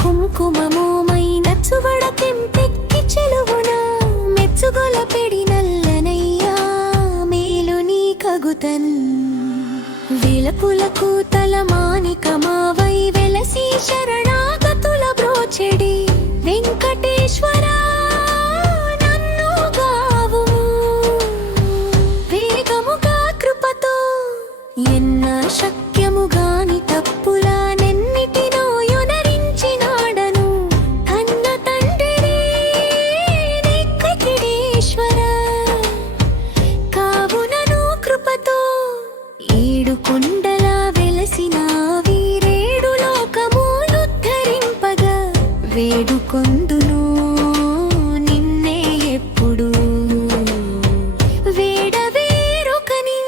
కుంకుమమోమై నచ్చువడ తెంపెక్కి చెలువున మెచ్చుగొల పెడి నల్లనయ్యా మేలు నీ కగుతన్ విలపులకు తల మానికమావై వెలసి శరణాగతుల బ్రోచెడి వెంకటేశ్వరా నన్ను గావుము వేగముగా కృపతో ఎన్న శక్యముగాని తప్పులా నెన్నిటినో యొనరించినాడను కన్న తండ్రి వెంకటేశ్వరా కావునను కృపతో ఏడు కొండలా వెలసిన వీరేడు లోకములుద్ధరింపగా వేడుకొందును నిన్నే ఎప్పుడు వేడవేరొకని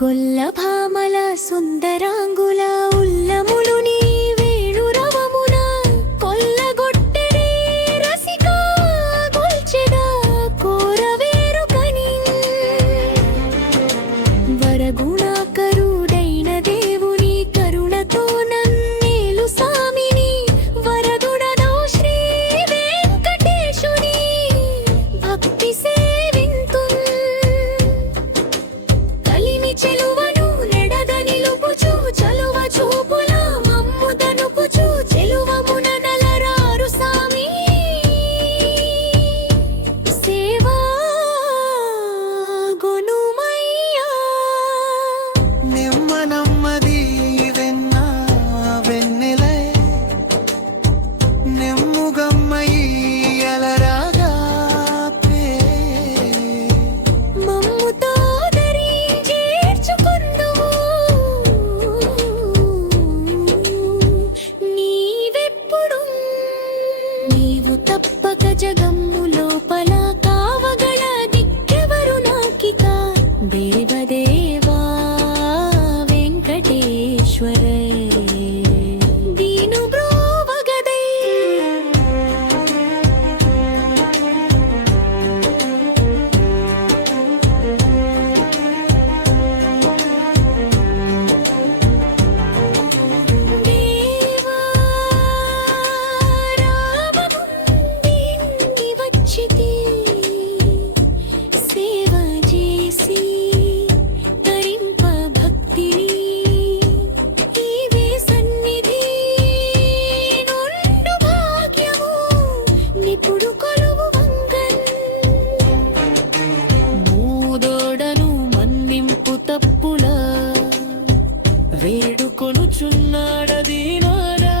గొల్ల భామల సుందరాంగుల ఉల్లములు నీ వేణురవమున కొల్లగొట్టెడి రసికా గొల్చెదా కోరవేరుకని వరగుణాకరుడైన దేవుని కరుణతో నన్నేలు సామిని వరగుణదో శ్రీ వెంకటేశుని భక్తి సేవింతున్ కలిమి చెలువను నెడద నిలుపుచు చలువ చూపుల మమ్ము దనుపుచు చెలువమున నలరారు సామి సేవా గొనుమయ్యా నెమ్మనమ్మది వెన్న వెన్నెలై నెమ్ముగమ్మయి ఎలరాగా పే మమ్ముతో చేర్చుకొందువు నీవెప్పుడు నీవు తప్పక జగమ్ము లోపల కావగల దిక్కెవరు నాకిక దేవదేవా వెంకటేశ్వర దీను బ్రోవగదై దేవా రామముంది వచ్చితి సేవ చేసి తరింప భక్తిని ఈవే సన్నిధి నుండు భాగ్యము నిపుడు కొలువు వంగన్ మూదోడను మన్నింపు తప్పుల వేడుకొనుచున్నాడదీనాడా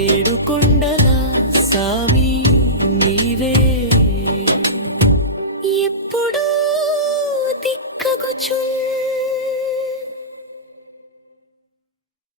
ఏడు కొండల